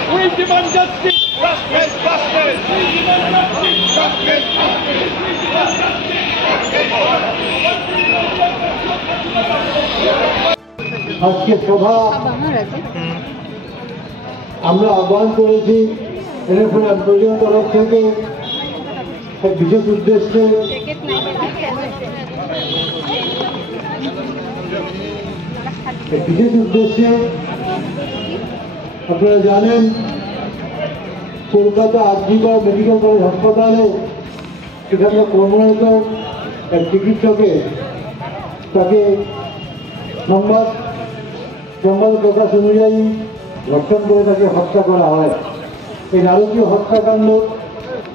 We demand justice. Justice, justice. We demand justice. Justice, justice. We demand justice. আজকে সভা আমরা আহ্বান করেছি এনএফএল এমপ্লয়ির তরফ থেকে এক বিশেষ উদ্দেশ্যে। আপনারা জানেন কলকাতা আরজিকর মেডিকেল কলেজ হাসপাতালে এখানে কর্মরত এক চিকিৎসকে তাকে সংবাদ প্রকাশ অনুযায়ী ধর্ষণ করে তাকে হত্যা করা হয়। এই নারকীয় হত্যাকাণ্ড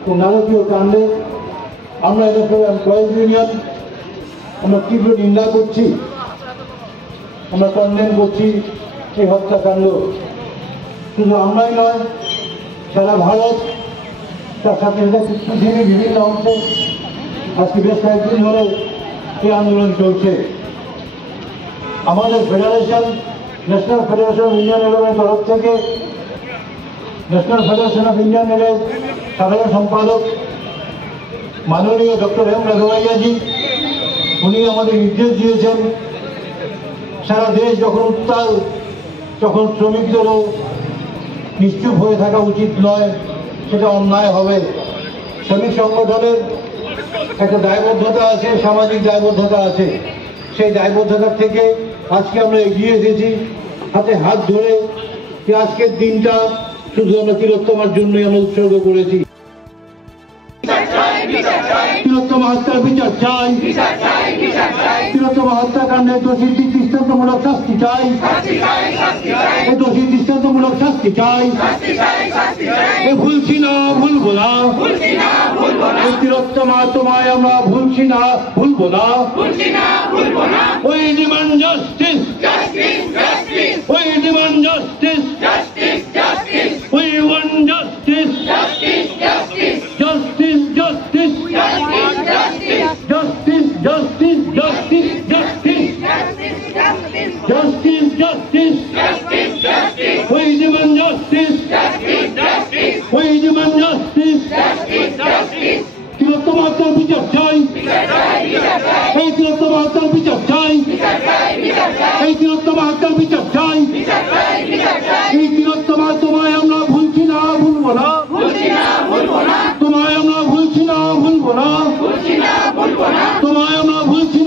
ও নারকীয় কাণ্ডে আমরা এনএফএল এমপ্লয়িজ ইউনিয়ন আমরা তীব্র নিন্দা করছি, আমরা কন্ডেম করছি এই হত্যাকাণ্ড। শুধু আমরাই নয়, সারা ভারত, তার সাথে পৃথিবীর বিভিন্ন অংশে আজকে বেশ কয়েকদিন ধরে এই আন্দোলন চলছে। আমাদের federation, national federation of Indian রেলওয়ের তরফ থেকে ন্যাশনাল ফেডারেশন অফ ইন্ডিয়ান রেলওয়ের সাধারণ সম্পাদক মাননীয় ডক্টর এম রাঘবাইয়াজি, উনি আমাদের নির্দেশ দিয়েছেন সারা দেশ যখন উত্তাল, তখন শ্রমিকদেরও নিশ্চুপ হয়ে থাকা উচিত নয়, সেটা অন্যায় হবে। শ্রমিক সংগঠনের একটা দায়বদ্ধতা আছে, সামাজিক দায়বদ্ধতা আছে। সেই দায়বদ্ধতার থেকে আজকে আমরা এগিয়ে এসেছি হাতে হাত ধরে, যে আজকের দিনটা শুধু আমরা তিলোত্তমার জন্যই আমরা উৎসর্গ করেছি। তিলোত্তমা হত্যার বিচার চাই, তিলোত্তমা হত্যাকাণ্ডের দোষীর দৃষ্টান্তমূলক শাস্তি চাই, এই দোষীর দৃষ্টান্তমূলক শাস্তি চাই। ভুলছি না, ভুলবো না, এই তিলোত্তমা তোমায় আমরা ভুলছি না, ভুলবো না। We demand justice, we demand justice, we want justice, justice, justice, justice, justice, justice, justice, justice, justice, justice, we demand justice, we demand justice, তিলোত্তমা হত্যার বিচার চাই, এই তিলোত্তমা হত্যার বিচার চাই, এই তিলোত্তমা হত্যার বিচার চাই। এই তিলোত্তমা তোমায় আমরা ভুলছি না, ভুলবো না, তোমায় আমরা ভুলছি না, ভুলবো না, তোমায় আমরা ভুলছি